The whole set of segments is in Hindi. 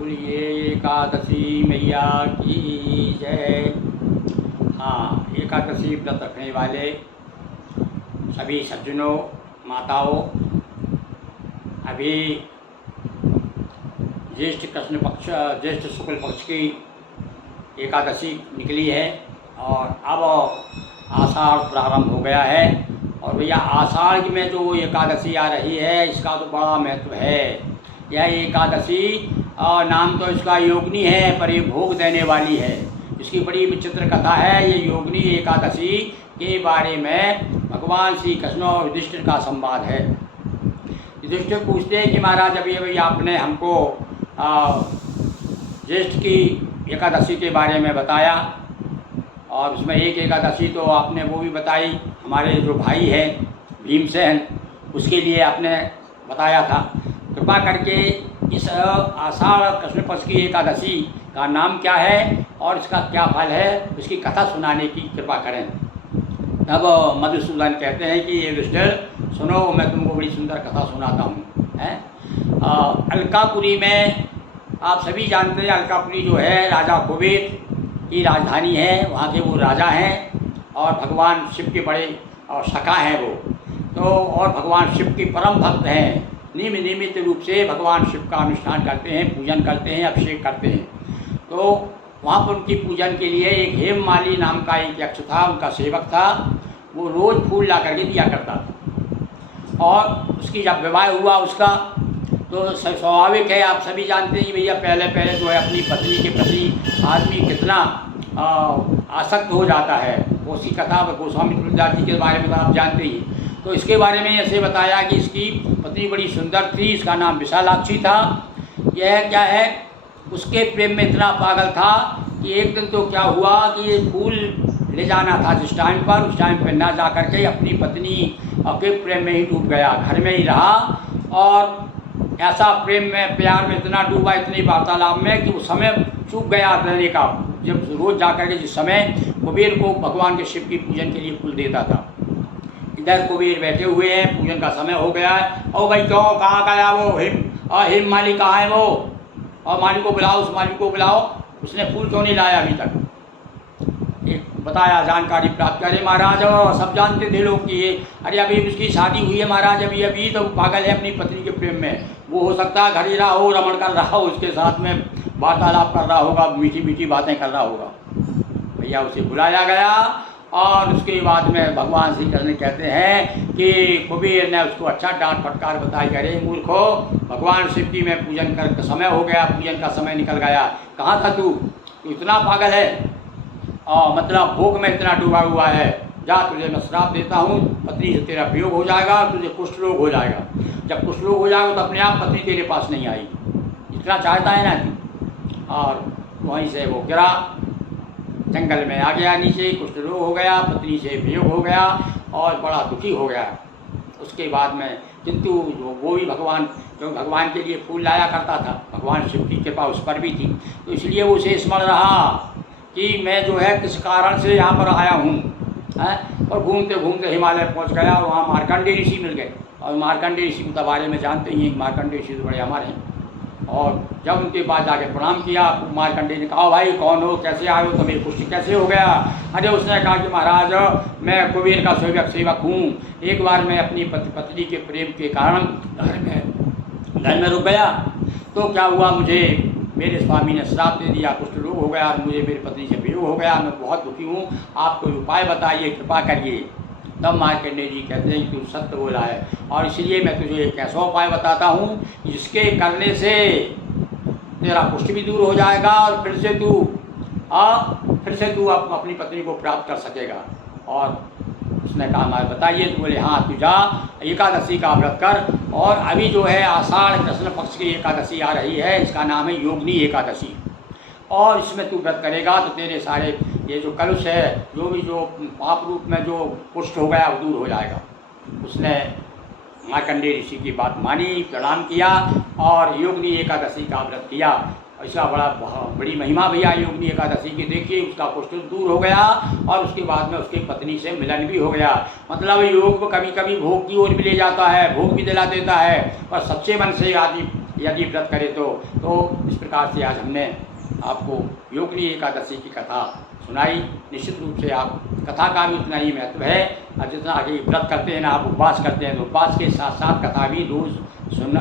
बोलिए एकादशी मैया की जय। हाँ, एकादशी व्रत रखने वाले सभी सज्जनों, माताओं, अभी ज्येष्ठ शुक्ल पक्ष की एकादशी निकली है और अब आषाढ़ प्रारंभ हो गया है। और भैया आषाढ़ में जो एकादशी आ रही है इसका तो बड़ा महत्व है। यह एकादशी नाम तो इसका योगिनी है, पर ये भोग देने वाली है। इसकी बड़ी विचित्र कथा है। ये योगिनी एकादशी के बारे में भगवान श्री कृष्ण और युधिष्ठिर का संवाद है। युधिष्ठिर पूछते हैं कि महाराज अभी अभी आपने हमको ज्येष्ठ की एकादशी के बारे में बताया और उसमें एक एकादशी तो आपने वो भी बताई, हमारे जो भाई है भीमसेन, उसके लिए आपने बताया था। कृपा करके इस आषाढ़ कृष्ण पक्ष की एकादशी का नाम क्या है और इसका क्या फल है, उसकी कथा सुनाने की कृपा करें। तब मधुसूदन कहते हैं कि ये युधिष्ठिर सुनो, मैं तुमको बड़ी सुंदर कथा सुनाता हूँ। अलकापुरी में आप सभी जानते हैं, अलकापुरी जो है राजा कुबेर की राजधानी है। वहाँ के वो राजा हैं और भगवान शिव के बड़े सखा हैं वो तो, और भगवान शिव के परम भक्त हैं। नियमित रूप से भगवान शिव का अनुष्ठान करते हैं, पूजन करते हैं, अभिषेक करते हैं। तो वहाँ पर उनकी पूजन के लिए एक हेममाली नाम का एक यक्ष था, उनका सेवक था। वो रोज़ फूल ला करके दिया करता था और उसकी जब विवाह हुआ उसका, तो स्वाभाविक है, आप सभी जानते हैं भैया पहले जो है अपनी पत्नी के प्रति आदमी कितना आसक्त हो जाता है। उसी कथा गोस्वामी तुलसीदास जी के बारे में तो आप जानते ही। तो इसके बारे में ऐसे बताया कि इसकी पत्नी बड़ी सुंदर थी, इसका नाम विशालाक्षी था। यह क्या है, उसके प्रेम में इतना पागल था कि एक दिन तो क्या हुआ कि ये फूल ले जाना था जिस टाइम पर, उस टाइम पर ना जा करके अपनी पत्नी के प्रेम में ही डूब गया, घर में ही रहा। और ऐसा प्रेम में प्यार में इतना डूबा, इतनी वार्तालाप में कि वो समय चूक गया देने का। जब रोज़ जा करके जिस समय कुबेर को भगवान के शिव की पूजन के लिए फूल देता था, इधर कुबेर बैठे हुए हैं, पूजन का समय हो गया है। और भाई क्यों, कहाँ गया वो हेम माली, कहाँ है वो, और माली को बुलाओ, उस माली को बुलाओ, उसने फूल क्यों नहीं लाया अभी तक। एक बताया, जानकारी प्राप्त करे महाराज, सब जानते थे लोग कि ये अरे अभी उसकी शादी हुई है महाराज, अभी तो पागल है अपनी पत्नी के प्रेम में। वो हो सकता है घर ही रहा हो, रमण कर रहा हो, उसके साथ में वार्तालाप कर रहा होगा, मीठी मीठी बातें कर रहा होगा। भैया उसे बुलाया गया और उसके बाद में भगवान श्री कृष्ण कहते हैं कि कुबेर ने उसको अच्छा डांट फटकार बताई, अरे मूर्खो, भगवान शिव की में पूजन कर समय हो गया, पूजन का समय निकल गया, कहाँ था तू इतना पागल है और मतलब भोग में इतना डूबा हुआ है। जा, तुझे मैं श्राप देता हूँ, पत्नी से तेरा वियोग हो जाएगा, तुझे कुष्ठ रोग हो जाएगा। जब कुष्ठ रोग हो जाएगा तो अपने आप पत्नी तेरे पास नहीं आएगी, इतना चाहता है ना तू। और वहीं से वो गिरा, जंगल में आ गया नीचे, कुष्ठ रोग हो गया, पत्नी से वियोग हो गया और बड़ा दुखी हो गया। उसके बाद में किंतु वो भी भगवान, जो भगवान के लिए फूल लाया करता था, भगवान शिव की कृपा उस पर भी थी, तो इसलिए वो उसे स्मरण रहा कि मैं जो है किस कारण से यहाँ पर आया हूँ। और घूमते घूमते हिमालय पहुँच गया, वहाँ मार्कंडेय ऋषि मिल गए। और मार्कंडेय ऋषि के बारे में जानते ही हैं, मार्कंडेय ऋषि तो बड़े हमारे हैं। और जब उनके पास जाके प्रणाम किया, मार्कंडेय ने कहा, भाई कौन हो, कैसे आए हो, तुम्हें कुष्ठ कैसे हो गया। अरे उसने कहा कि महाराज मैं कुबेर का सेवक हूँ। एक बार मैं अपनी पत्नी के प्रेम के कारण घर में रुक गया, तो क्या हुआ, मुझे मेरे स्वामी ने श्राप दे दिया, कुष्ठ रोग हो गया, मुझे मेरी पत्नी से वियोग हो गया, मैं बहुत दुखी हूँ, आप कोई उपाय बताइए, कृपा करिए। तब मार्कंडेय जी कहते हैं कि तू सत्य बोला है और इसलिए मैं तुझे एक ऐसा उपाय बताता हूँ जिसके करने से तेरा कुष्ठ भी दूर हो जाएगा और फिर से तू अपनी पत्नी को प्राप्त कर सकेगा। और उसने कहा, मैं बताइए। तो बोले, हाँ तू जा, एकादशी का व्रत कर। और अभी जो है आषाढ़ कृष्ण पक्ष की एकादशी आ रही है, इसका नाम है योगिनी एकादशी। और इसमें तू व्रत करेगा तो तेरे सारे ये जो कलुष है, जो पाप रूप में जो कुष्ठ हो गया वो दूर हो जाएगा। उसने मार्कंडेय ऋषि की बात मानी, प्रणाम किया और योगिनी एकादशी का व्रत किया। ऐसा बड़ी महिमा भैया योगिनी एकादशी की, देखिए उसका कुष्ठ दूर हो गया और उसके बाद में उसकी पत्नी से मिलन भी हो गया। मतलब योग कभी कभी भोग की ओर भी ले जाता है, भोग भी दिला देता है, और सच्चे मन से आदमी यदि व्रत करे तो इस प्रकार से आज हमने आपको योगिनी एकादशी की कथा सुनाई। निश्चित रूप से आप कथा का भी उतना ही महत्व है, और जितना आगे व्रत करते हैं ना, आप उपवास करते हैं तो उपवास के साथ साथ कथा भी रोज़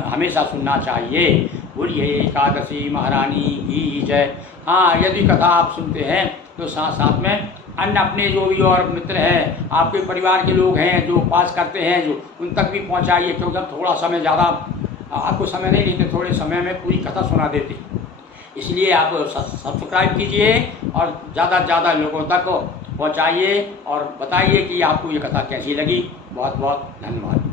हमेशा सुनना चाहिए। बोलिए एकादशी महारानी की जय। हाँ, यदि कथा आप सुनते हैं तो साथ साथ में अन्य अपने जो भी और मित्र हैं, आपके परिवार के लोग हैं जो उपवास करते हैं, जो उन तक भी पहुँचाइए, क्योंकि थोड़ा समय ज़्यादा आपको समय नहीं लेते, थोड़े समय में पूरी कथा सुना देते। इसलिए आप सब्सक्राइब कीजिए और ज़्यादा से ज़्यादा लोगों तक पहुँचाइए और बताइए कि आपको ये कथा कैसी लगी। बहुत बहुत धन्यवाद।